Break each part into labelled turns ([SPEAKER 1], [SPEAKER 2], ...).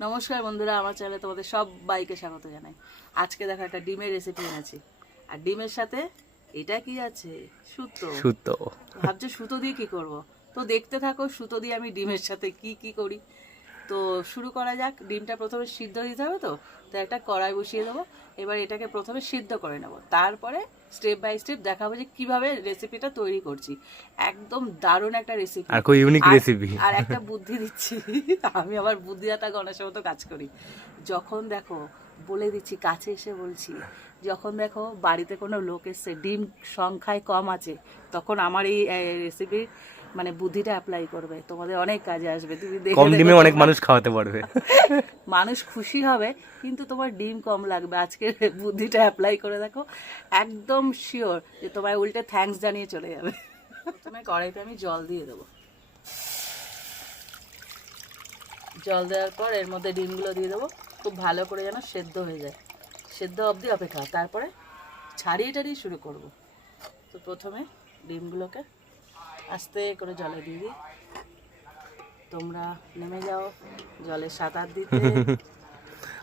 [SPEAKER 1] নমস্কার বন্ধুরা আমার চ্যানেলে তোমাদের সব বাইকে স্বাগত জানাই। আজকে দেখো একটা ডিমের রেসিপি এনেছি। আর ডিমের সাথে এটা কি আছে? সুতো।
[SPEAKER 2] সুতো।
[SPEAKER 1] ভাবছ সুতো দিয়ে কি করব? তো দেখতে থাকো সুতো দিয়ে আমি ডিমের সাথে কি কি করি? তো শুরু করা যাক। ডিমটা প্রথমে সিদ্ধ দিতে হবে তো তো একটা কড়াই বসিয়ে দেবো। এবার এটাকে প্রথমে সিদ্ধ করে নেব। তারপরে স্টেপ বাই স্টেপ দেখাবো যে কীভাবে রেসিপিটা তৈরি করছি। একদম দারুণ একটা রেসিপি।
[SPEAKER 2] আর খুব ইউনিক রেসিপি
[SPEAKER 1] আর একটা বুদ্ধি দিচ্ছি। আমি আবার বুদ্ধিদাতা গণেশের মতো কাজ করি। যখন দেখো বলে দিচ্ছি কাছে এসে বলছি যখন দেখো বাড়িতে কোনো লোক এসছে ডিম সংখ্যায় কম আছে তখন আমার এই রেসিপির মানে বুদ্ধিটা অ্যাপ্লাই করবে। তোমাদের অনেক কাজে আসবে তুমি দেখে
[SPEAKER 2] কম ডিমে অনেক মানুষ খাওয়াতে পারবে।
[SPEAKER 1] মানুষ খুশি হবে কিন্তু তোমার ডিম কম লাগবে। আজকে বুদ্ধিটা অ্যাপ্লাই করে দেখো একদম শিওর যে তোমায় উল্টে থ্যাঙ্কস জানিয়ে চলে যাবে। তোমার কড়াইতে আমি জল দিয়ে দেবো। জল দেওয়ার পর এর মধ্যে ডিমগুলো দিয়ে দেবো। খুব ভালো করে যেন সেদ্ধ হয়ে যায়। সেদ্ধ অবধি অপেক্ষা। তারপরে ছাড়িয়ে টাড়িয়ে শুরু করব। তো প্রথমে ডিমগুলোকে আস্তে করে জলে দিয়ে দিই। তোমরা নেমে যাও জলে সাঁতার দিতে।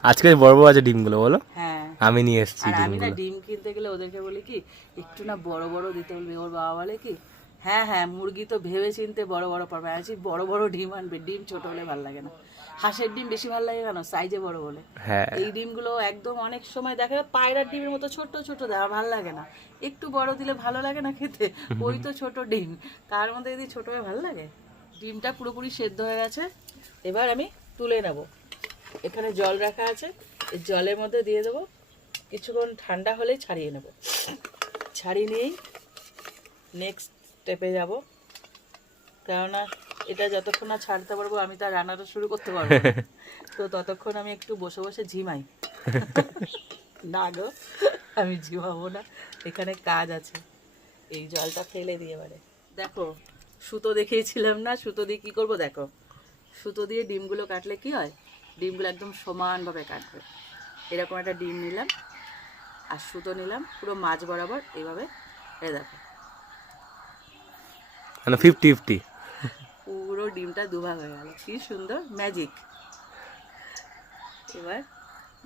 [SPEAKER 2] আজকে বড় বড় আছে ডিমগুলো বলো?
[SPEAKER 1] হ্যাঁ।
[SPEAKER 2] আমি নিয়ে এসেছি
[SPEAKER 1] আমি না ডিম কিনতে গেলে ওদেরকে বলি কি একটু না বড় বড় দিতে বলবে। ওর বাবা বলে কি হ্যাঁ হ্যাঁ মুরগি তো ভেবে চিনতে বড় বড় পাবে আছি বড় বড় ডিম আনবে। ডিম ছোট হলে ভালো লাগে না। হাঁসের ডিম বেশি ভালো লাগে কেন? সাইজে বড় বলে।
[SPEAKER 2] হ্যাঁ।
[SPEAKER 1] এই ডিমগুলো একদম অনেক সময় দেখা যায় পায়রার ডিমের মতো ছোট ছোট দেওয়া ভালো লাগে না। একটু বড় দিলে ভালো লাগে না খেতে? ওই তো ছোট ডিম। তার মধ্যে যদি ছোট হয়ে ভালো লাগে? ডিমটা পুরোপুরি সেদ্ধ হয়ে গেছে। এবার আমি তুলে নেব। এখানে জল রাখা আছে। এই জলের মধ্যে দিয়ে দেবো। কিছুক্ষণ ঠান্ডা হলেই ছাড়িয়ে নেব। ছাড়িয়ে নিয়েই নেক্সট স্টেপে যাব। কেননা এটা যতক্ষণ না ছাড়তে পারব, আমি তার রান্নাটা শুরু করতে পারব। তো ততক্ষণ আমি একটু বসে বসে ঝিমাই। না গো, আমি ঝিমাবো না। এখানে কাজ আছে। এই জলটা ফেলে দিয়ে এবারে। দেখো, সুতো দেখিয়েছিলাম না, সুতো দিয়ে কি করব দেখো। সুতো দিয়ে ডিমগুলো কাটলে কি হয়? ডিমগুলো একদম সমানভাবে কাটবে। এরকম একটা ডিম নিলাম আর সুতো নিলাম, পুরো মাছ বরাবর এইভাবে এ দেখো।
[SPEAKER 2] মানে ফিফটি ফিফটি
[SPEAKER 1] পুরো ডিমটা দুভাগ হয়ে গেল। কি সুন্দর ম্যাজিক এবার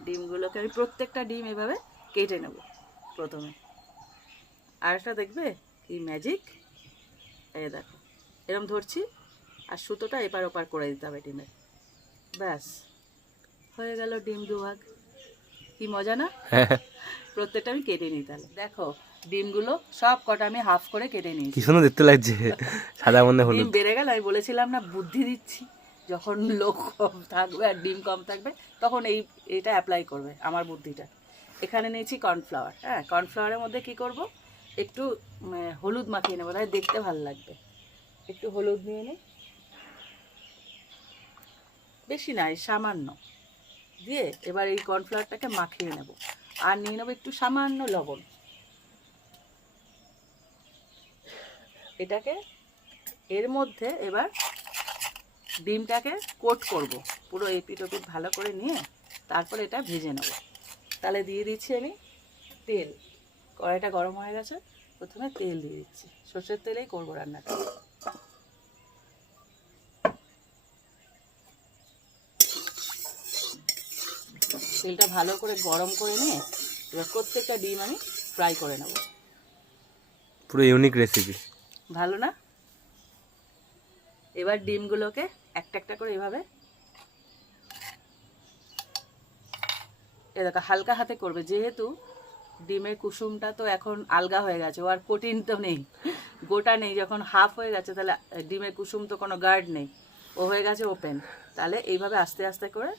[SPEAKER 1] ডিমগুলোকে আমি প্রত্যেকটা ডিম এভাবে কেটে নেব প্রথমে। আর একটা দেখবে কি ম্যাজিক এ দেখো এরম ধরছি আর সুতোটা এপার ওপার করে দিতে হবে ডিমের ব্যাস হয়ে গেল ডিম দুভাগ। কি মজা না? প্রত্যেকটা আমি কেটে নিই তাহলে। দেখো ডিমগুলো সব কটা আমি হাফ করে কেটে নিয়েছি।
[SPEAKER 2] কি সুন্দর দেখতে লাগছে। সাদা মধ্যে হলুদ।
[SPEAKER 1] ডিম বেড়ে গেল আমি বলেছিলাম না বুদ্ধি দিচ্ছি। যখন লোক কম থাকবে আর ডিম কম থাকবে তখন এই এটা অ্যাপ্লাই করবে আমার বুদ্ধিটা। এখানে নিয়েছি কর্নফ্লাওয়ার। হ্যাঁ কর্নফ্লাওয়ারের মধ্যে কি করব? একটু হলুদ মাখিয়ে নেব তাহলে দেখতে ভালো লাগবে। একটু হলুদ নিয়ে নিই। বেশি নাই সামান্য। দিয়ে এবার এই কর্নফ্লাওয়ারটাকে মাখিয়ে নেব। আর নিয়ে নেব একটু সামান্য লবণ। এটাকে এর মধ্যে এবার ডিমটাকে কোট করব। পুরো এপিট ওপিট ভালো করে নিয়ে তারপর এটা ভেজে নেব। তাহলে দিয়ে দিচ্ছি আমি তেল। কড়াইটা গরম হয়ে গেছে। প্রথমে তেল দিয়ে দিচ্ছি। সর্ষের তেলেই করব রান্নাটা। তেলটা ভালো করে গরম করে নিয়ে এবার প্রত্যেকটা ডিম আমি ফ্রাই করে নেব।
[SPEAKER 2] পুরো ইউনিক রেসিপি
[SPEAKER 1] ভালো না? এবার ডিমগুলোকে একটা একটা করে এভাবে। এ দেখো হালকা হাতে করবে। যেহেতু ডিমের কুসুমটা তো এখন আলগা হয়ে গেছে ও আর কঠিন তো নেই গোটা নেই যখন হাফ হয়ে গেছে তাহলে ডিমের কুসুম তো কোনো গার্ড নেই। ও হয়ে গেছে ওপেন। তাহলে এইভাবে আস্তে আস্তে করে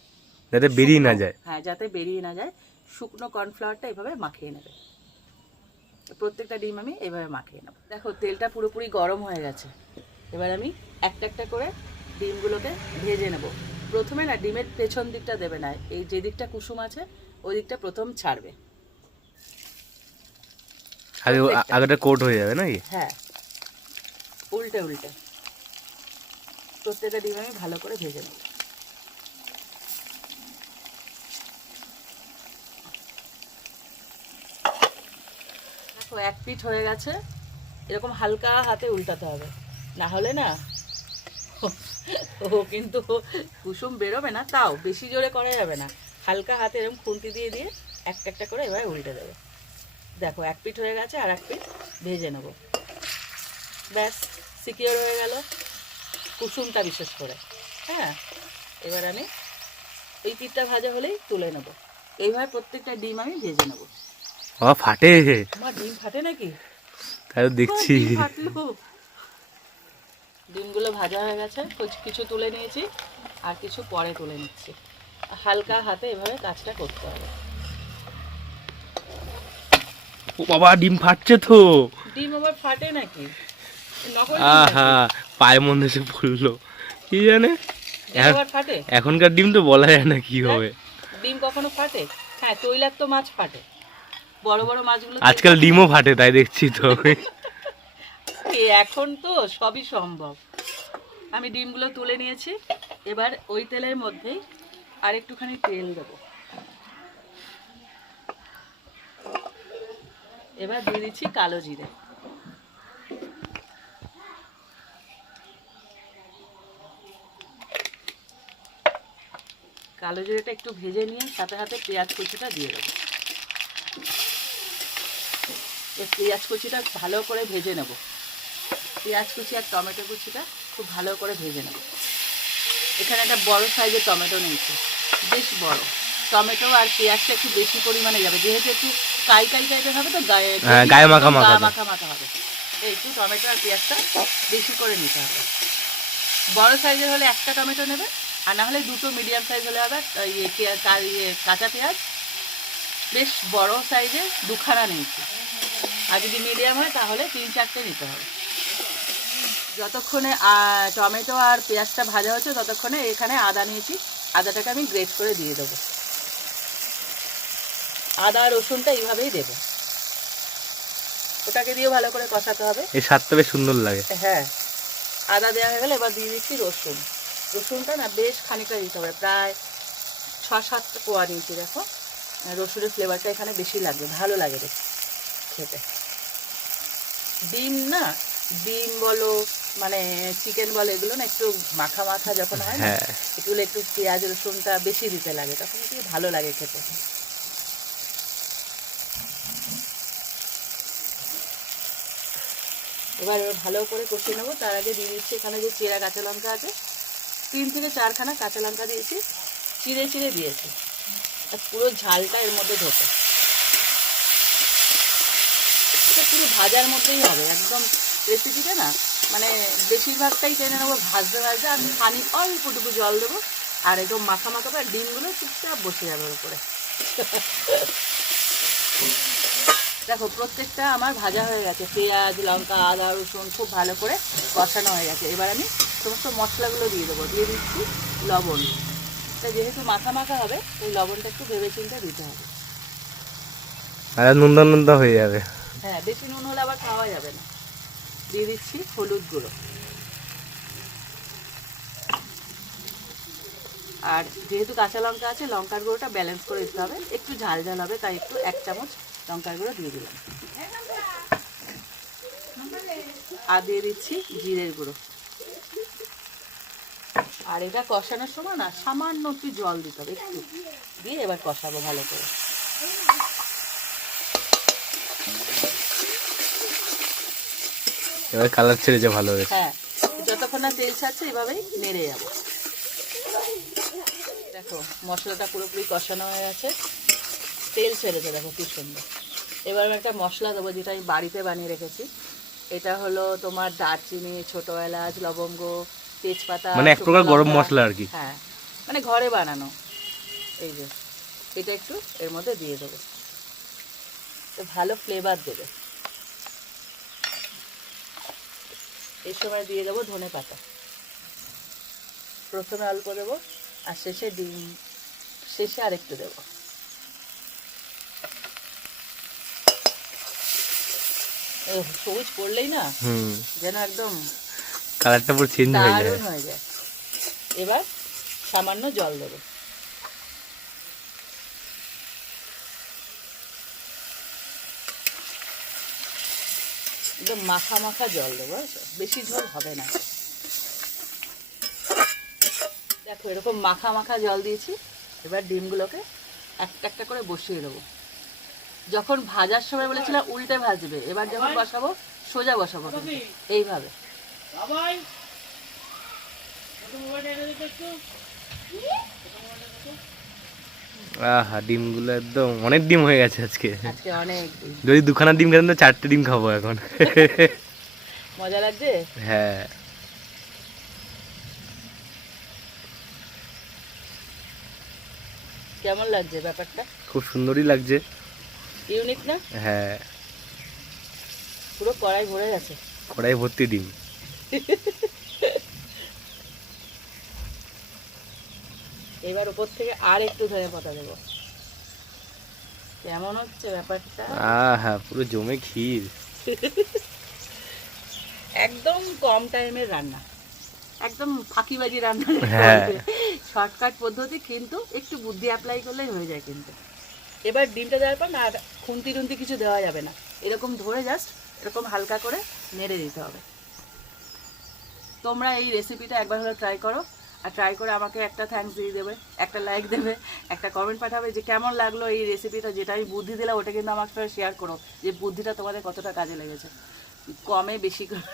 [SPEAKER 2] যাতে বেরিয়ে না যায়।
[SPEAKER 1] হ্যাঁ যাতে বেরিয়ে না যায় শুকনো কর্নফ্লাওয়ারটা এইভাবে মাখিয়ে নেবে। প্রত্যেকটা ডিম আমি এইভাবে মাখিয়ে নেব। দেখো তেলটা পুরোপুরি গরম হয়ে গেছে। এবার আমি একটা একটা করে ডিমগুলোকে ভেজে নেব। প্রথমে না ডিমের পেছন দিকটা দেবে না এই যে দিকটা কুসুম আছে ওই দিকটা প্রথম ছাড়বে।
[SPEAKER 2] আগে আগেটা কোট হয়ে যাবে নাকি?
[SPEAKER 1] হ্যাঁ। উল্টে উল্টে। প্রত্যেকটা ডিম আমি ভালো করে ভেজে নেব। দেখো এক পিঠ হয়ে গেছে। এরকম হালকা হাতে উল্টাতে হবে। না হলে না, ও কিন্তু কুসুম বেরোবে না, তাও বেশি জোরে করা যাবে না। হালকা হাতে এরকম খুন্তি দিয়ে দিয়ে একটা একটা করে এবার উল্টে দেবে। দেখো, এক পিঠ হয়ে গেছে আর এক পিঠ ভেজে নেব। ব্যাস সিকিওর হয়ে গেল কুসুমটা বিশেষ করে। হ্যাঁ এবার আমি এই পিঠটা ভাজা হলেই তুলে নেব। এইভাবে প্রত্যেকটা ডিম আমি ভেজে নেব।
[SPEAKER 2] বাবা ফাটে।
[SPEAKER 1] ডিম ফাটে নাকি?
[SPEAKER 2] তাই দেখছি।
[SPEAKER 1] ডিমগুলো ভাজা হয়ে গেছে কিছু- তুলে নিয়েছি আর কিছু পরে তুলে নিচ্ছি। হালকা হাতে এভাবে কাজটা করতে হবে।
[SPEAKER 2] ও বাবা ডিম ফাটছে তো।
[SPEAKER 1] ডিম আবার ফাটে নাকি?
[SPEAKER 2] আহা পায়ের মধ্যে এসে পড়ল। কি জানে? এখনকার ডিম তো বলা যায় না কি হবে।
[SPEAKER 1] ডিম কখনো ফাটে? হ্যাঁ তৈলাক্ত মাছ ফাটে। বড় বড় মাছগুলো
[SPEAKER 2] আজকাল ডিমও ফাটে তাই দেখছি তো।
[SPEAKER 1] এখন তো সবই সম্ভব। আমি ডিমগুলো তুলে নিয়েছি। এবার ওই তেলের মধ্যেই আর একটুখানি তেল দেবো। এবার দিয়ে দিচ্ছি কালো জিরে। কালো জিরেটা একটু ভেজে নিয়ে সাথে সাথে পেঁয়াজ কুচিটা দিয়ে দেবো। এই পেঁয়াজ কুচিটা ভালো করে ভেজে নেব। পেঁয়াজ কুচি আর টমেটো কুচিটা খুব ভালো করে ভেজে নেব। এখানে একটা বড় সাইজের টমেটো নিয়েছি বেশ বড়। টমেটো আর পেঁয়াজটা একটু বেশি পরিমাণে যাবে যেহেতু একটু কাই কাই টাইপের হবে তো গায়ে
[SPEAKER 2] হ্যাঁ, গায়ে মাখা মাখা হবে।
[SPEAKER 1] মাখা মাখা হবে। এই একটু টমেটো আর পেঁয়াজটা বেশি করে নিতে হবে। বড় সাইজের হলে একটা টমেটো নেবে আর না হলে দুটো মিডিয়াম সাইজ হলে হবে ইয়ে ইয়ে কাঁচা পেঁয়াজ। বেশ বড় সাইজে দুখানা নিয়েছি। আর যদি মিডিয়াম হয় তাহলে তিন চারটে নিতে হবে। যতক্ষণে টমেটো আর পেঁয়াজটা ভাজা হচ্ছে ততক্ষণে এখানে আদা নিয়েছি। আদাটাকে আমি গ্রেট করে দিয়ে দেবো। আদা আর রসুনটা এইভাবেই দেবো। ওটাকে দিয়ে ভালো করে কষাতে হবে।
[SPEAKER 2] এই স্বাদটা বেশ সুন্দর লাগে।
[SPEAKER 1] হ্যাঁ। আদা দেওয়া হয়ে গেলে এবার দিয়ে দিচ্ছি রসুন। রসুনটা না বেশ খানিকটা দিতে হবে। প্রায় ছ সাতটা কোয়া নিয়েছি দেখো। আর রসুনের ফ্লেভারটা এখানে বেশি লাগবে ভালো লাগে দেখতে। খেতে। ডিম না ডিম বলো মানে চিকেন বলো এগুলো না একটু মাখা মাখা যখন হয় না
[SPEAKER 2] হ্যাঁ।
[SPEAKER 1] এগুলো একটু পেঁয়াজ রসুনটা বেশি দিতে লাগে তখন একটু ভালো লাগে খেতে। এবার ভালো করে কষিয়ে নেব তার আগে দিয়ে দিচ্ছি এখানে যে চেরা কাঁচা লঙ্কা আছে তিন থেকে চারখানা কাঁচা লঙ্কা দিয়েছি চিড়ে চিড়ে দিয়েছি। আর পুরো ঝালটা এর মধ্যে ঢোকে এটা পুরো ভাজার মধ্যেই হবে, একদম রেসিপিটা না মানে বেশিরভাগটাই টেনে নেব, ভাজতে ভাজতে আর পানি অল্পটুকু জল দেবো, আর একদম মাখা মাখাবো আর ডিমগুলো চুপচাপ বসে যাবে উপরে। দেখো, প্রত্যেকটা আমার ভাজা হয়ে গেছে, পেঁয়াজ, লঙ্কা, আদা, রসুন, খুব ভালো করে কষানো হয়ে গেছে। এবার আমি সমস্ত মশলাগুলো দিয়ে দেবো, দিয়ে দিচ্ছি লবণ। তা যেহেতু মাখা মাখা হবে এই লবণটা একটু ভেবে চিন্তে দিতে হবে।
[SPEAKER 2] আর নুন্দা নুন্দা হয়ে যাবে।
[SPEAKER 1] হ্যাঁ বেশি নুন হলে আবার খাওয়া যাবে না। দিয়ে দিচ্ছি হলুদ গুঁড়ো। আর যেহেতু কাঁচা লঙ্কা আছে, লঙ্কার গুঁড়োটা ব্যালেন্স করে দিতে হবে। একটু ঝাল ঝাল হবে, তাই একটু এক চামচ লঙ্কার গুঁড়ো দিয়ে দিলাম। আর দিয়ে দিচ্ছি জিরের গুঁড়ো। আর এটা কষানোর সময় না, সামান্য একটু জল দিতে হবে, একটু। দিয়ে এবার কষাবো ভালো করে।
[SPEAKER 2] এবার কালার ছেড়েছে ভালো হয়েছে।
[SPEAKER 1] হ্যাঁ যতক্ষণ না তেল ছাড়ছে এভাবেই নেড়ে যাব। দেখো মশলাটা পুরোপুরি কষানো হয়ে গেছে। তেল ছেড়েছে দেখো কি সুন্দর। এবার আমি একটা মশলা দেবো যেটা আমি বাড়িতে বানিয়ে রেখেছি। এটা হলো তোমার দারচিনি ছোট এলাচ লবঙ্গ তেজপাতা
[SPEAKER 2] মানে এক প্রকার গরম মশলা আর কি।
[SPEAKER 1] হ্যাঁ মানে ঘরে বানানো। এই যে এটা একটু এর মধ্যে দিয়ে দেবো। তো ভালো ফ্লেভার দেবে। এই সময় দিয়ে দেবো ধনে পাতা। প্রথমে অল্প দেবো আর শেষে ডিম। শেষে আরেকটু দেবো। সবুজ পড়লেই না
[SPEAKER 2] হুম।
[SPEAKER 1] যেন একদম
[SPEAKER 2] কালারটা পুরো চেঞ্জ হয়ে যায়।
[SPEAKER 1] এবার সামান্য জল দেবো। একদম মাখা মাখা জল দেবো বেশি ঝোল হবে না। দেখো এরকম মাখা মাখা জল দিয়েছি এবার ডিমগুলোকে একটা একটা করে বসিয়ে দেবো। যখন ভাজার সময় বলেছিলাম উল্টে ভাজবে এবার যখন বসাবো সোজা বসাবো। এইভাবে।
[SPEAKER 2] আহা ডিমগুলো একদম অনেক ডিম হয়ে গেছে আজকে।
[SPEAKER 1] আজকে অনেক
[SPEAKER 2] যদি দুখানা ডিম খেতাম তো চারটে ডিম খাব এখন।
[SPEAKER 1] মজা লাগছে?
[SPEAKER 2] হ্যাঁ।
[SPEAKER 1] কেমন লাগছে ব্যাপারটা?
[SPEAKER 2] খুব সুন্দরই লাগছে।
[SPEAKER 1] ইউনিক না?
[SPEAKER 2] হ্যাঁ।
[SPEAKER 1] পুরো কড়াই ভরে গেছে।
[SPEAKER 2] কড়াই ভর্তি ডিম।
[SPEAKER 1] এবার উপর থেকে আর একটু ধনে পাতা দেবো। কেমন হচ্ছে ব্যাপারটা?
[SPEAKER 2] আহা পুরো জমে ক্ষীর।
[SPEAKER 1] একদম কম টাইমের রান্না। একদম ফাঁকিবাজি রান্না
[SPEAKER 2] হ্যাঁ।
[SPEAKER 1] শর্টকাট পদ্ধতি কিন্তু একটু বুদ্ধি অ্যাপ্লাই করলেই হয়ে যায় কিন্তু। এবার ডিমটা দেওয়ার পর না আর খুন্তি টুন্তি কিছু দেওয়া যাবে না। এরকম ধরে জাস্ট এরকম হালকা করে নেড়ে দিতে হবে। তোমরা এই রেসিপিটা একবার হলে ট্রাই করো। আর ট্রাই করে আমাকে একটা থ্যাঙ্কস দিয়ে দেবে একটা লাইক দেবে একটা কমেন্ট পাঠাবে যে কেমন লাগল এই রেসিপিটা যেটা আমি বুদ্ধি দিলাম ওটা কিন্তু আমার সাথে শেয়ার করো যে বুদ্ধিটা তোমাদের কতটা কাজে লেগেছে। কমে বেশি করে।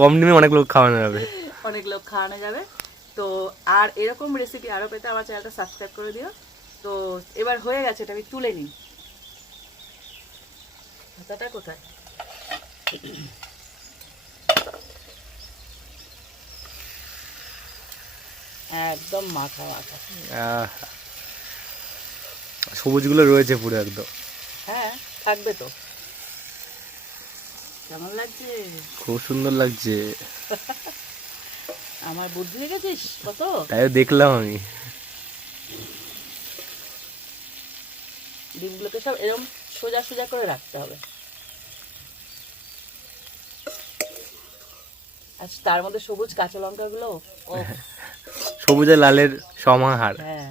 [SPEAKER 2] কম ডিমে অনেক লোক খাওয়ানো যাবে।
[SPEAKER 1] অনেক লোক খাওয়ানো যাবে। তো আর এরকম রেসিপি আরও পেতে আমার চ্যানেলটা সাবস্ক্রাইব করে দিও। তো এবার হয়ে গেছে এটা আমি তুলে নিই। হাতাটা কোথায়? একদম মাথা মাথা
[SPEAKER 2] আহা সবুজগুলো রয়েছে পুরো একদম।
[SPEAKER 1] হ্যাঁ থাকবে তো। কেমন লাগছে?
[SPEAKER 2] খুব সুন্দর লাগছে।
[SPEAKER 1] আমার বুদ্ধি দেখেছিস কত?
[SPEAKER 2] তাই দেখলাম আমি।
[SPEAKER 1] ডিমগুলোকে সব এরকম সোজা সোজা করে রাখতে হবে। আর তার মধ্যে সবুজ কাঁচা লঙ্কাগুলো?
[SPEAKER 2] সবুজ লালের সমাহার।
[SPEAKER 1] হ্যাঁ।